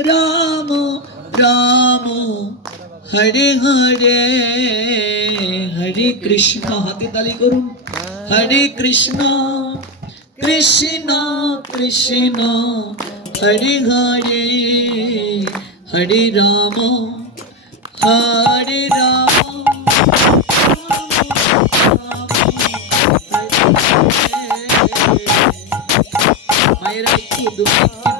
రామ రామ హరే హరే హరే కృష్ణ হাতে তালি করুন হরে কৃষ্ণ কৃষ্ণ কৃষ্ণ হরে হরে হরে রাম হরে রাম মায়েরা একটু দুঃখ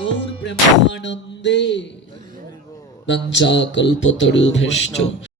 গৌর প্রেমানন্দে। কল্পতরু ভেষ্ট